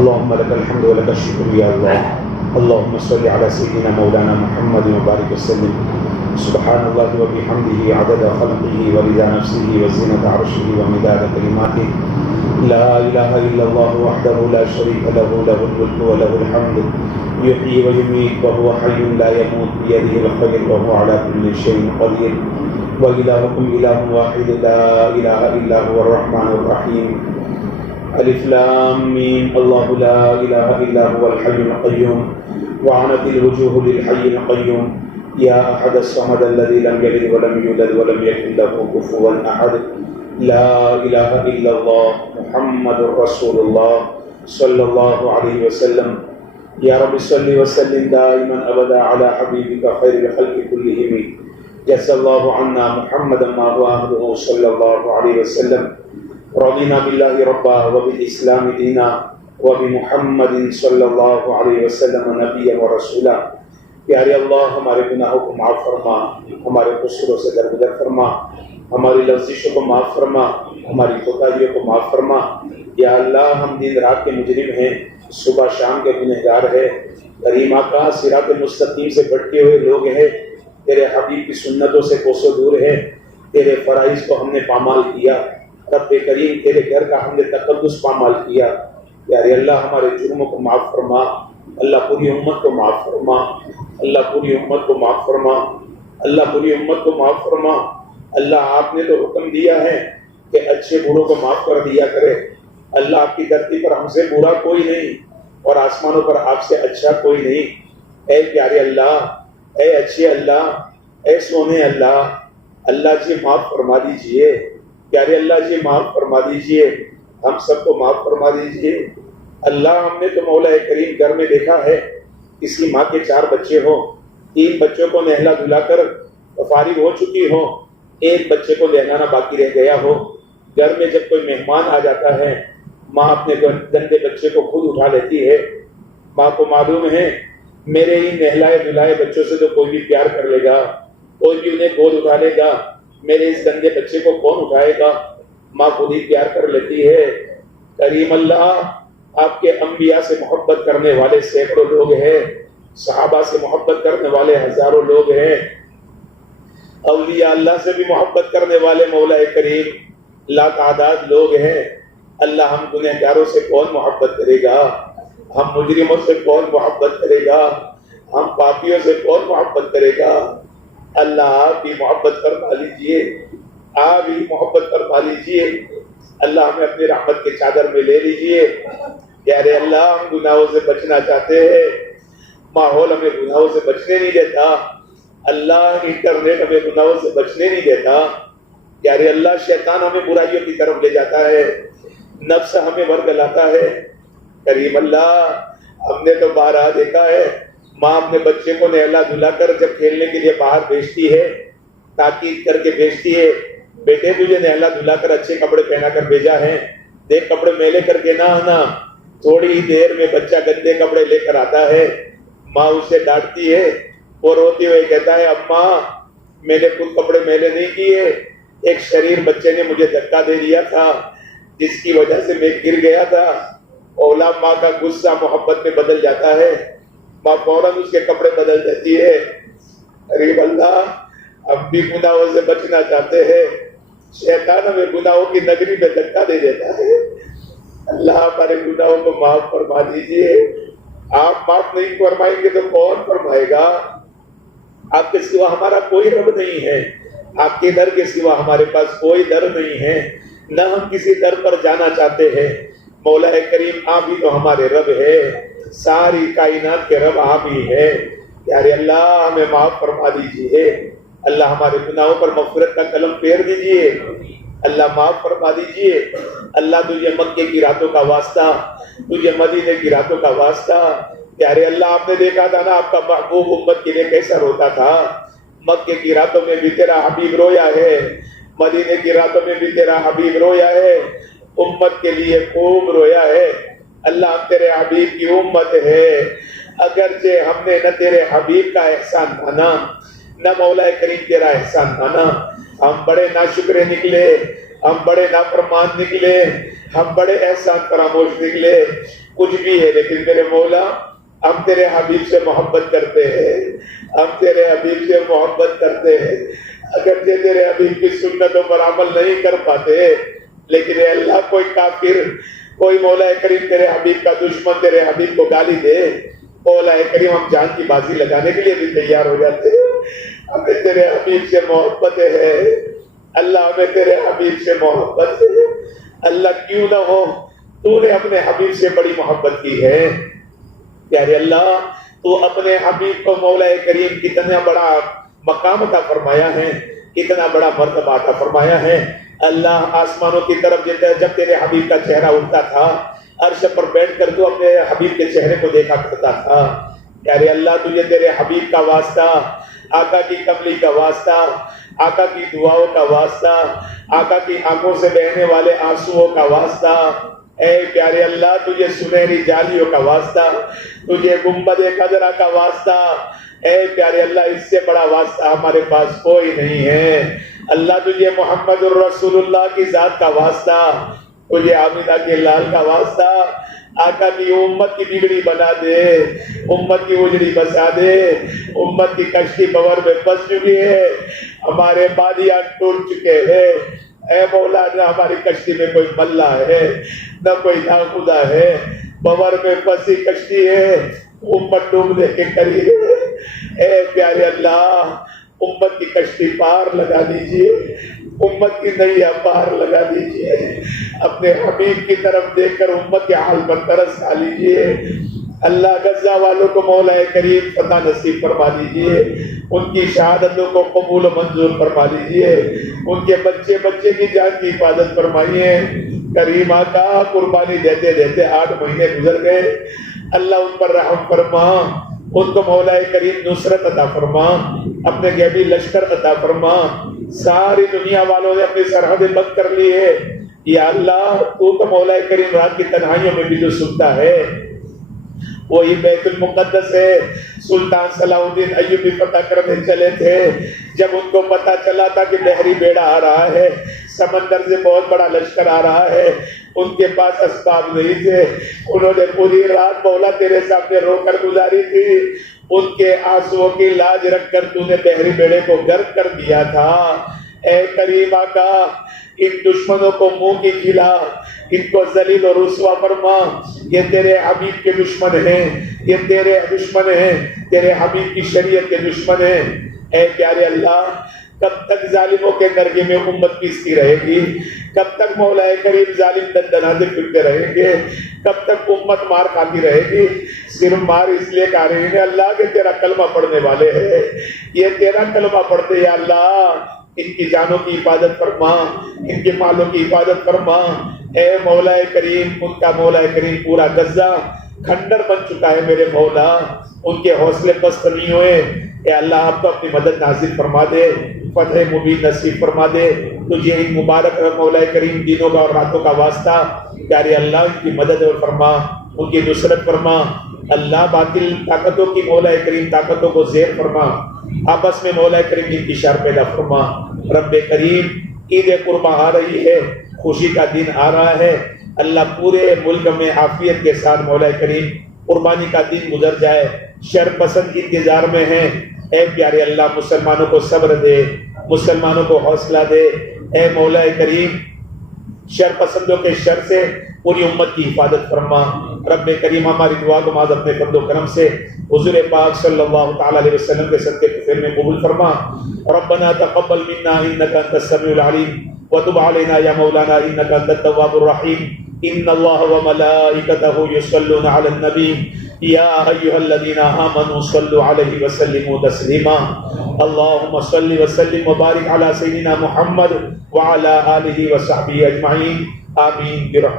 اللهم لك الحمد ولك الشكر يا الله. اللهم صل على سيدنا مولانا محمد وبارك وسلم. سبحان الله وبحمده عدد خلقه ورضا نفسه وزنة عرشه ومداد كلماته. لا إله إلا الله وحده لا شريك له، له الملك وله الحمد، يحيي ويميت وهو حي لا يموت، بيده الخير وهو على كل شيء قدير. وإلهكم إله واحد لا إله إلا هو الرحمن الرحيم. الف لام میم. اللہ لا الہ الا هو الحی القیوم وعنت الوجوہ للحی القیوم. یا احد الصمد الذی لم یلد ولم یولد ولم یکن له کفوا احد. لا الہ الا اللہ محمد رسول اللہ صلی اللہ علیہ وسلم. یا رب صل وسلم دائما ابدا علی حبیبک خیر الخلق کلہم. جزا اللہ عنا محمدا ما هو اهله صلی اللہ علیہ وسلم. رضینا باللہ ربا وبالاسلام دینا وبمحمد صلی اللہ علیہ وسلم نبیا و رسولا. پیارے اللہ، ہمارے گناہوں کو معاف فرما، ہمارے قصوروں سے درگزر فرما، ہماری لفظشوں کو معاف فرما، ہماری کوتاہیوں کو معاف فرما. یا اللہ، ہم دن رات کے مجرم ہیں، صبح شام کے گنہگار ہیں. کریم آقا، صراط مستقیم سے بھٹکے ہوئے لوگ ہیں، تیرے حبیب کی سنتوں سے کوسوں دور ہیں. تیرے فرائض کو ہم نے پامال کیا. رب کریم، تیرے گھر کا ہم نے تقدس پامال کیا. پیارے اللہ، ہمارے جرموں کو معاف فرما. اللہ پوری امت کو معاف فرما. اللہ پوری امت کو معاف فرما. اللہ پوری امت کو معاف فرما. اللہ، آپ نے تو حکم دیا ہے کہ اچھے بروں کو معاف کر دیا کرے. اللہ، آپ کی دھرتی پر ہم سے برا کوئی نہیں اور آسمانوں پر آپ سے اچھا کوئی نہیں. اے پیارے اللہ، اے اچھے اللہ، اے سونے اللہ، اللہ جی معاف فرما دیجئے. پیارے اللہ جی معاف فرما دیجئے، ہم سب کو معاف فرما دیجئے. اللہ، ہم نے تو مولا کریم گھر میں دیکھا ہے، کسی ماں کے 4 بچے ہوں، 3 بچوں کو نہلا دھلا کر فارغ ہو چکی ہوں، 1 بچے کو نہلانا باقی رہ گیا ہو. گھر میں جب کوئی مہمان آ جاتا ہے، ماں اپنے گندے بچے کو خود اٹھا لیتی ہے. ماں کو معلوم ہے میرے ہی نہلائے دھلائے بچوں سے تو کوئی بھی پیار کر لے گا، کوئی بھی انہیں گود اٹھا لے گا، میرے اس گندے بچے کو کون اٹھائے گا؟ ماں خود ہی پیار کر لیتی ہے. کریم اللہ، آپ کے انبیاء سے محبت کرنے والے سینکڑوں لوگ ہیں، صحابہ سے محبت کرنے والے ہزاروں لوگ ہیں، اولیاء اللہ سے بھی محبت کرنے والے مولا کریم لا تعداد لوگ ہیں. اللہ، ہم گنہگاروں سے کون محبت کرے گا؟ ہم مجرموں سے کون محبت کرے گا؟ ہم پاپیوں سے کون محبت کرے گا؟ اللہ، آپ بھی محبت فرما لیجئے، آپ بھی محبت فرما لیجئے. اللہ، ہمیں اپنی رحمت کے چادر میں لے لیجئے. پیارے اللہ، ہم گناہوں سے بچنا چاہتے ہیں، ماحول ہمیں گناہوں سے بچنے نہیں دیتا. اللہ، انٹرنیٹ ہمیں گناہوں سے بچنے نہیں دیتا. پیارے اللہ، شیطان ہمیں برائیوں کی طرف لے جاتا ہے، نفس ہمیں ورگلاتا ہے. کریم اللہ، ہم نے تو بارہا دیکھا ہے، ماں اپنے بچے کو نہلا دھلا کر جب کھیلنے کے لیے باہر بھیجتی ہے، تاکید کر کے بھیجتی ہے، بیٹے تجھے نہلا دھلا کر اچھے کپڑے پہنا کر بھیجا ہے، دیکھ کپڑے میلے کر کے نہ آنا. تھوڑی ہی دیر میں بچہ گندے کپڑے لے کر آتا ہے، ماں اسے ڈانٹتی ہے، وہ روتے ہوئے کہتا ہے، اماں میں نے خود کپڑے میلے نہیں کیے، ایک شریر بچے نے مجھے دھکا دے دیا تھا جس کی وجہ سے میں گر گیا تھا. اولا ماں کا غصہ محبت میں بدل جاتا ہے، ماں فوراً اس کے کپڑے بدل دیتی ہے. غریب اللہ، ہم بھی گناہوں سے بچنا چاہتے ہیں، شیطان ہمیں گناہوں کی نگری میں دھکا دے دیتا ہے. اللہ، ہمارے گناہوں کو معاف فرما دیجئے. آپ معاف نہیں فرمائیں گے تو کون فرمائے گا؟ آپ کے سوا ہمارا کوئی رب نہیں ہے، آپ کے در کے سوا ہمارے پاس کوئی در نہیں ہے، نہ ہم کسی در پر جانا چاہتے ہیں. مولا کریم، آپ ہی تو ہمارے رب ہے، ساری کائنات کے رب آپ ہی ہے. پیارے اللہ، ہمیں معاف فرما دیجئے. اللہ، ہمارے گناہوں پر مغفرت کا قلم پھیر دیجئے. اللہ، معاف فرما دیجئے. اللہ، تجھے مکے کی راتوں کا واسطہ، تجھے مدینے کی راتوں کا واسطہ. پیارے اللہ، آپ نے دیکھا تھا نا، آپ کا محبوب امت کے لیے کیسا روتا تھا. مکے کی راتوں میں بھی تیرا حبیب رویا ہے، مدینے کی راتوں میں بھی تیرا حبیب رویا ہے، امت کے لیے خوب رویا ہے. اللہ، ہم تیرے حبیب کی امت ہے، اگرچہ ہم نے نہ تیرے حبیب کا احسان مانا نہ مولا کریم تیرا احسان مانا. ہم بڑے ناشکرے نکلے، ہم بڑے نافرمان نکلے، ہم بڑے احسان فراموش نکلے. کچھ بھی ہے، لیکن میرے مولا ہم تیرے حبیب سے محبت کرتے ہیں، ہم تیرے حبیب سے محبت کرتے ہیں، اگرچہ تیرے حبیب کی سنتوں پر عمل نہیں کر پاتے، لیکن اے اللہ کوئی کافر، کوئی مولا کریم تیرے حبیب کا دشمن تیرے حبیب کو گالی دے، مولا کریم ہم جان کی بازی لگانے کے لیے بھی تیار ہو جاتے ہیں۔ ہمیں تیرے حبیب سے محبت ہے اللہ، ہمیں تیرے حبیب سے محبت ہے اللہ، کیوں نہ ہو تو نے اپنے حبیب سے بڑی محبت کی ہے۔ پیارے اللہ تو اپنے حبیب کو مولا کریم کتنا بڑا مقام عطا فرمایا ہے، کتنا بڑا مرتبہ عطا فرمایا ہے۔ اللہ آسمانوں کی طرف جب تیرے حبیب کا چہرہ اٹھتا تھا، عرش پر بیٹھ کر تو اپنے حبیب کے چہرے کو دیکھا کرتا تھا۔ پیارے اللہ تجھے تیرے حبیب کا واسطہ، آقا کی کملی کا واسطہ، آقا کی دعاؤں کا واسطہ، آقا کی آنکھوں سے بہنے والے آنسوؤں کا واسطہ، اے پیارے اللہ تجھے سنہری جالیوں کا واسطہ، تجھے گنبد خضرا کا واسطہ، اے پیارے اللہ اس سے بڑا واسطہ ہمارے پاس کوئی نہیں ہے۔ اللہ تجھے محمد الرسول اللہ کی ذات کا واسطہ، تجھے آمینہ کے لال کا واسطہ، آقا کی امت کی بگڑی بنا دے، امت کی اجڑی بسا دے، امت کی کشتی بور میں پھنس چکی ہے، ہمارے بادیاں ٹوٹ چکے ہیں، اے مولا نہ ہماری کشتی میں کوئی ملا ہے نہ کوئی ناخدا ہے، بور میں پھنسی کشتی ہے، امت ڈوبنے کے قریب ہے۔ اے پیارے اللہ امت کی کشتی پار لگا دیجئے، امت کی نیا پار لگا دیجئے، اپنے حبیب کی طرف دیکھ کر امت کے حال پر ترس کھا لیجئے۔ اللہ غزہ والوں کو مولا کریم فتح نصیب فرما دیجئے، ان کی شہادتوں کو قبول و منظور فرما لیجئے، ان کے بچے بچے کی جان کی حفاظت فرمائیے۔ کریم آقا قربانی دیتے دیتے 8 مہینے گزر گئے، اللہ ان پر رحم فرما، ان کو مولا کریم نصرت عطا فرما، اپنے غیبی لشکر عطا فرما۔ ساری دنیا والوں نے اپنی سرحدیں بند کر لی ہے، یا اللہ تو مولا کریم رات کی تنہائیوں میں بھی جو سنتا ہے، وہی بیت المقدس ہے۔ سلطان صلاح الدین ایوبی فتح کرنے چلے تھے، جب ان کو پتا چلا تھا کہ بحری بیڑا آ رہا ہے، سمندر سے بہت بڑا لشکر آ رہا ہے، ان کے پاس اسباب نہیں تھے، انہوں نے پوری رات مولا تیرے سامنے رو کر گزاری تھی، ان کے آنسوؤں کی لاج رکھ کر تو نے بحری بیڑے کو غرق کر دیا تھا۔ اے کریم آقا ان دشمنوں کو منہ کی کھلا، ان کو ذلیل و رسوا فرما، یہ تیرے حبیب کے دشمن ہیں، یہ تیرے دشمن ہیں، تیرے حبیب کی شریعت کے دشمن ہیں۔ اے پیارے اللہ کب تک ظالموں کے گرگے میں امت پیستی رہے گی، کب تک مولا کریم ظالم دندناتے پھرتے رہیں گے، کب تک امت مار کھاتی رہے گی؟ صرف مار اس لیے کھا رہی ہے اللہ کہ تیرا کلمہ پڑھنے والے ہیں، یہ تیرا کلمہ پڑھتے یا اللہ ان کی جانوں کی حفاظت فرما، ان کے مالوں کی حفاظت فرما۔ اے مولا کریم ان کا مولا کریم پورا غزہ کھنڈر بن چکا ہے میرے مولا، ان کے حوصلے پست نہیں ہوئے، اے اللہ آپ تو اپنی مدد نازل فرما دے، فتح مبین نصیب فرما دے۔ تجھے ان مبارک مولا کریم دنوں کا اور راتوں کا واسطہ، پیارے اللہ ان کی مدد فرما، ان کی نصرت فرما، اللہ باطل طاقتوں کی مولا کریم طاقتوں کو زیر فرما، آپس میں مولا کریم انتشار پیدا فرما۔ رب کریم عید قرباں آ رہی ہے، خوشی کا دن آ رہا ہے، اللہ پورے ملک میں عافیت کے ساتھ مولا کریم قربانی کا دن گزر جائے، شر پسند انتظار میں ہیں، اے پیارے اللہ مسلمانوں کو صبر دے، مسلمانوں کو حوصلہ دے، اے مولا کریم شر پسندوں کے شر سے پوری امت کی حفاظت فرما۔ رب کریم ہماری دعا کو معاذ اپنے فضل و کرم سے حضور پاک صلی اللہ تعالی علیہ وسلم کے صدقے کے فعل میں قبول فرما۔ ربنا تقبل منا انك انت السميع العليم وتب علينا يا مولانا انك انت التواب الرحيم۔ ان الله وملائكته يصلون على النبي يا ايها الذين امنوا صلوا عليه وسلموا تسليما۔ اللهم صل وسلم وبارك على سيدنا محمد وعلى اله وصحبه اجمعين، آمين برحمتك۔